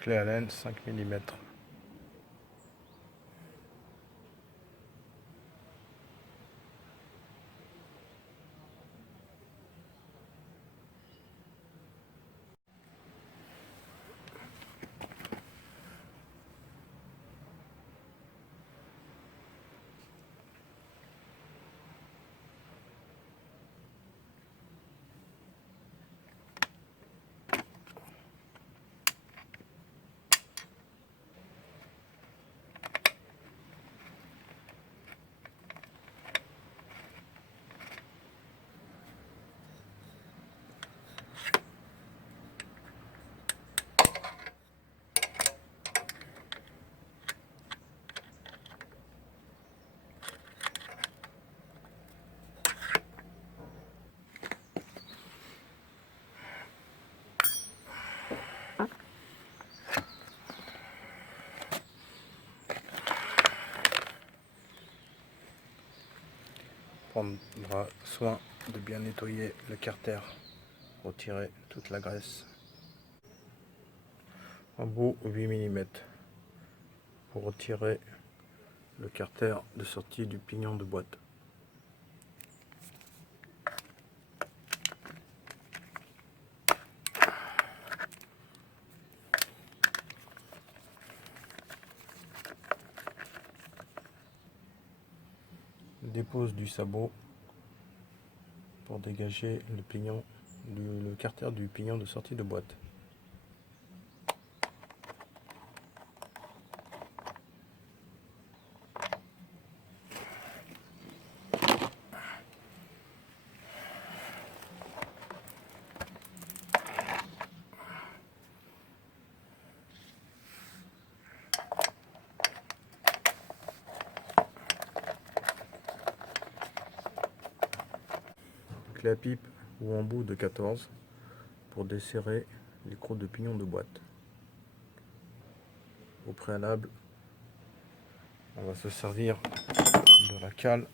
Clé Allen 5 mm. Prendra soin de bien nettoyer le carter, retirer toute la graisse. Embout 8 mm pour retirer le carter de sortie du pignon de boîte. Dépose du sabot pour dégager le pignon, le carter du pignon de sortie de boîte. Clé à pipe ou embout de 14 pour desserrer les croûtes de pignon de boîte. Au préalable, on va se servir de la cale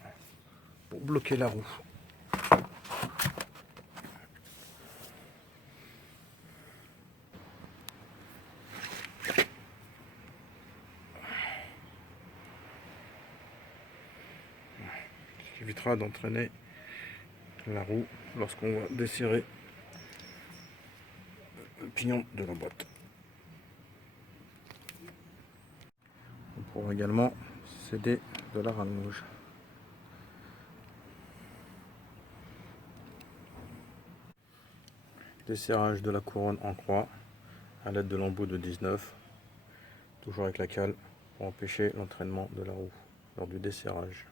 pour bloquer la roue. Ce qui évitera d'entraîner la roue lorsqu'on va desserrer le pignon de la boîte. On pourra également s'aider de la rallonge. Desserrage de la couronne en croix à l'aide de l'embout de 19, toujours avec la cale pour empêcher l'entraînement de la roue lors du desserrage.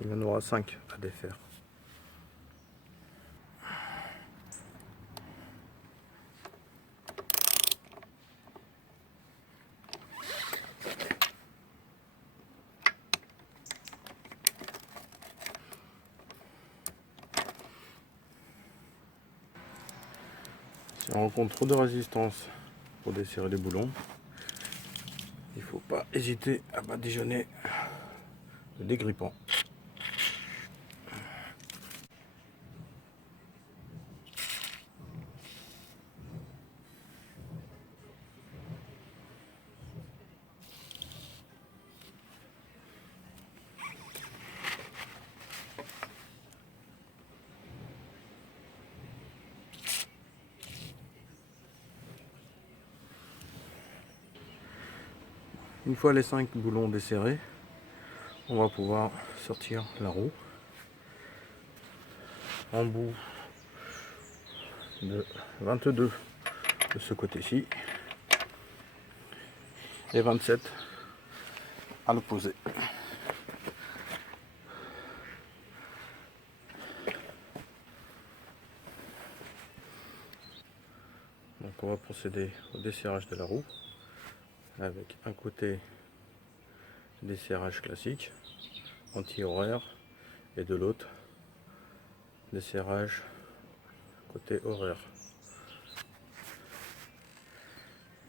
Il y en aura 5 à défaire. Si on rencontre trop de résistance pour desserrer les boulons, il ne faut pas hésiter à badigeonner le dégrippant. Une fois les 5 boulons desserrés, on va pouvoir sortir la roue. Embout de 22 de ce côté-ci et 27 à l'opposé. Donc on va procéder au desserrage de la roue avec un côté desserrage classique anti-horaire et de l'autre desserrage côté horaire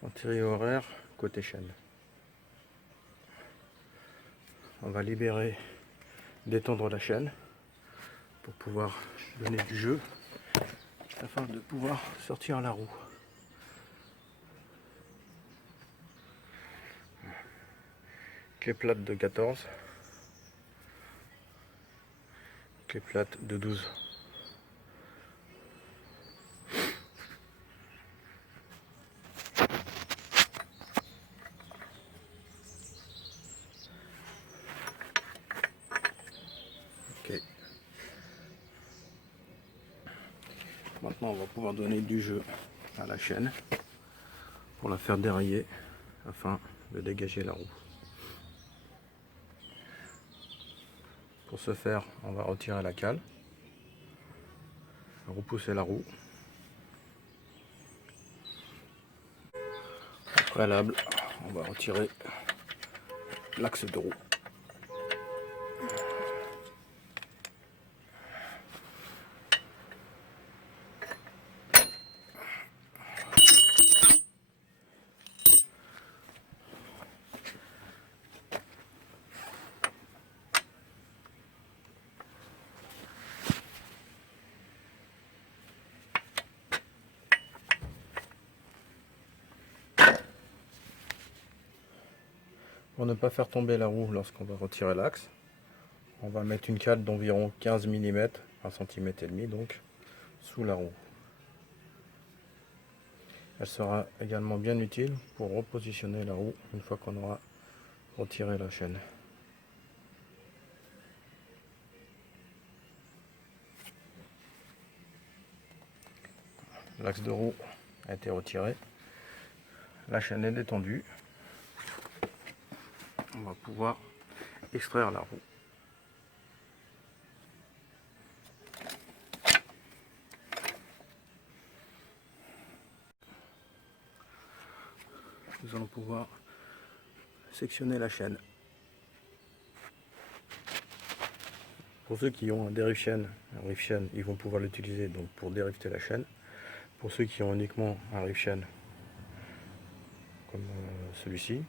anti-horaire côté chaîne. on va libérer, détendre la chaîne pour pouvoir donner du jeu afin de pouvoir sortir la roue. Clé plate de 14, clé plate de 12. Ok. Maintenant on va pouvoir donner du jeu à la chaîne pour la faire dérailler afin de dégager la roue. Pour ce faire, on va retirer la cale, repousser la roue. Au préalable, on va retirer l'axe de roue. Pour ne pas faire tomber la roue lorsqu'on va retirer l'axe, on va mettre une cale d'environ 15 mm, 1 cm et demi donc, sous la roue. Elle sera également bien utile pour repositionner la roue une fois qu'on aura retiré la chaîne. L'axe de roue a été retiré, la chaîne est détendue. On va pouvoir extraire la roue. Nous allons pouvoir sectionner la chaîne. Pour ceux qui ont un dérive-chaîne, ils vont pouvoir l'utiliser donc pour dériveter la chaîne. Pour ceux qui ont uniquement un rive-chaîne comme celui-ci,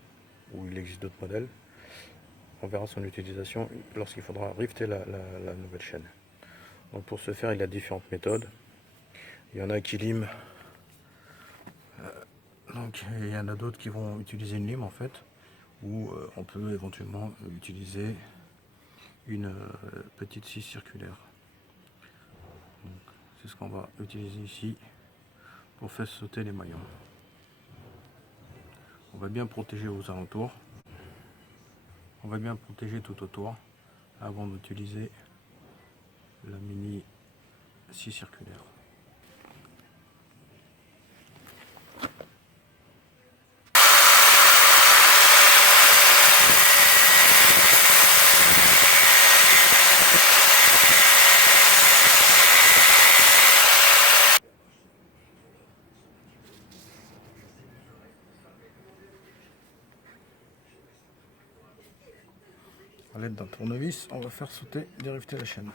où il existe d'autres modèles, on verra son utilisation lorsqu'il faudra riveter la nouvelle chaîne. Donc pour ce faire, il y a différentes méthodes. Il y en a qui liment, donc il y en a d'autres qui vont utiliser une lime en fait, ou on peut éventuellement utiliser une petite scie circulaire. C'est ce qu'on va utiliser ici pour faire sauter les maillons. On va bien protéger aux alentours. On va bien protéger tout autour avant d'utiliser la mini scie circulaire. À l'aide d'un tournevis, on va faire sauter, dériveter la chaîne.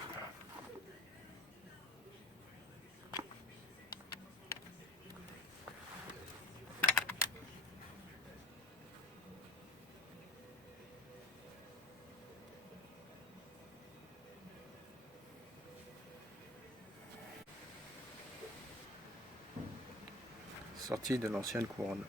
Sortie de l'ancienne couronne.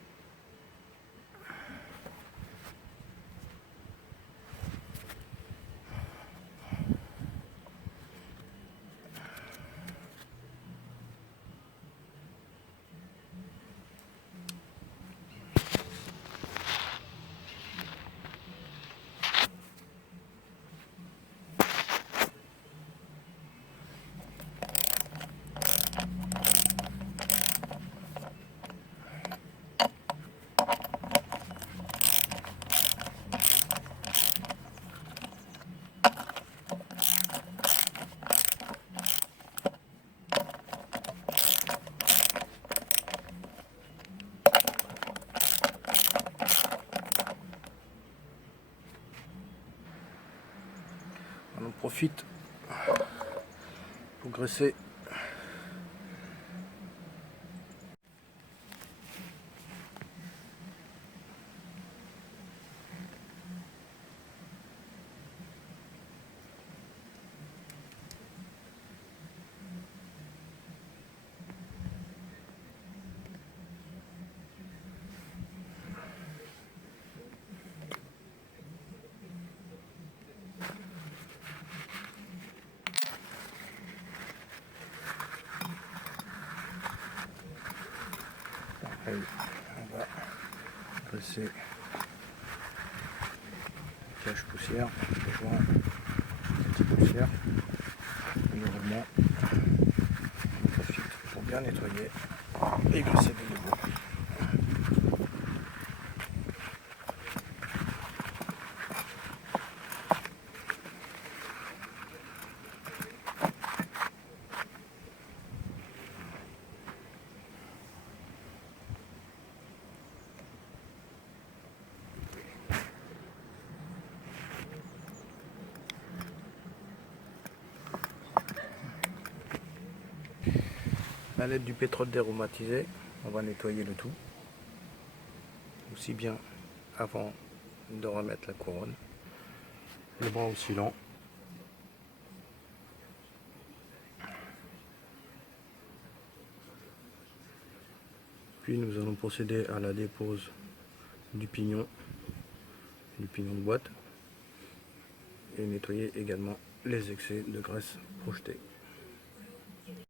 On en profite pour graisser ramasser les caches poussière, les joints, les petites poussières, et le roulement. On profite pour bien nettoyer et glisser de nouveau. À l'aide du pétrole déaromatisé, on va nettoyer le tout, aussi bien avant de remettre la couronne, le bras oscillant. Puis nous allons procéder à la dépose du pignon de boîte et nettoyer également les excès de graisse projetés.